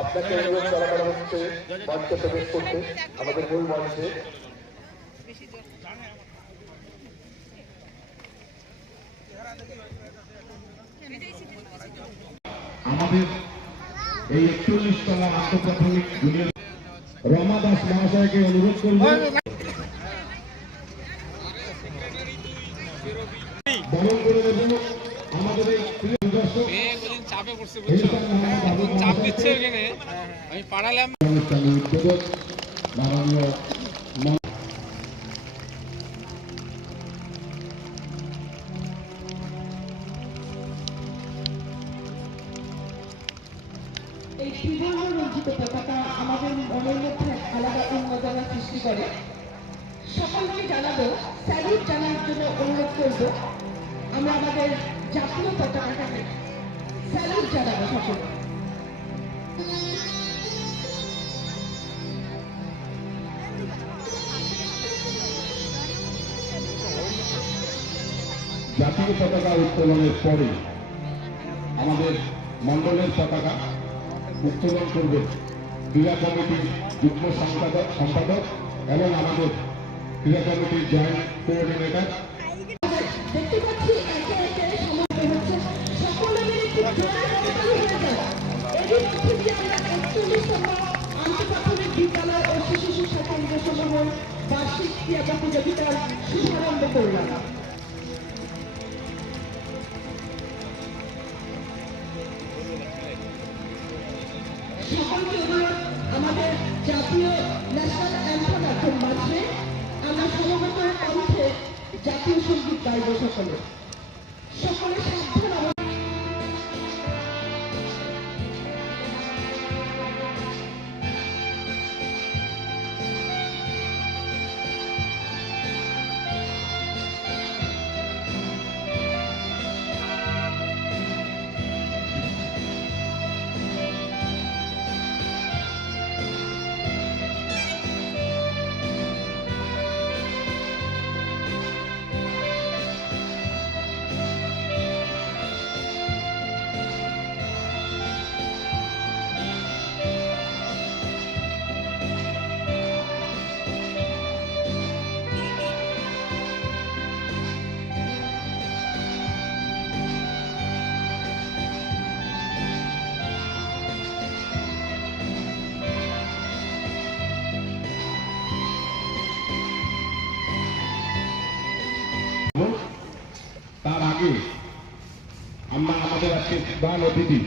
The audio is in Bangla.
আপনাকে অনুরোধ করা হচ্ছে মঞ্চে প্রবেশ করতে আমাদের মূল মঞ্চে। আমাদের এই 41তম আন্তঃপ্রাথমিক জুনিয়র রমা দাস মহাশয়কে অনুরোধ করব বরণ করে দেব আমাদের এই প্রিয় দর্শক। চাপে পড়ছে, বুঝছো, চাপ দিচ্ছে এখানে, আমি পাড়ালাম। অনুষ্ঠানের উদ্বোধক মাননীয় এই ত্রিবর্ণ রঞ্জিত পতাকা আমাদের মনের মধ্যে আলাদা উন্মাদনা সৃষ্টি করে। সকলকে জানাবো, স্যালুট জানানোর জন্য অনুরোধ করব, আমরা আমাদের জাতীয় পতাকাটাকে স্যালুট জানাবো সকলে। জাতীয় পতাকা উত্তোলনের পরে আমাদের মণ্ডলের পতাকা উত্তোলন করবে ক্রীড়া কমিটির যুগ্ম সম্পাদক এবং আমাদের ক্রীড়া কমিটির জয়েন্ট কোঅর্ডিনেটর। দেখতে পাচ্ছি একে একে সময় হচ্ছে, সকলে মিলে খুব জোরে করতালি হয়ে যায়। এর মধ্যে দিয়ে আমরা 41তম আন্তঃপ্রাথমিক বিদ্যালয় ও শিশু শিক্ষা কেন্দ্র সমূহের বার্ষিক ক্রীড়া প্রতিযোগিতার শুভারম্ভ করলাম। সকলকে অনুরোধ, আমাদের জাতীয় ন্যাশনাল অ্যান্থেম মাঝে আমরা সমবেত কণ্ঠে জাতীয় সঙ্গীত গাইব। সকলে সকলে সাবধান। তার আগে আমরা আমাদের আজকে প্রধান অতিথি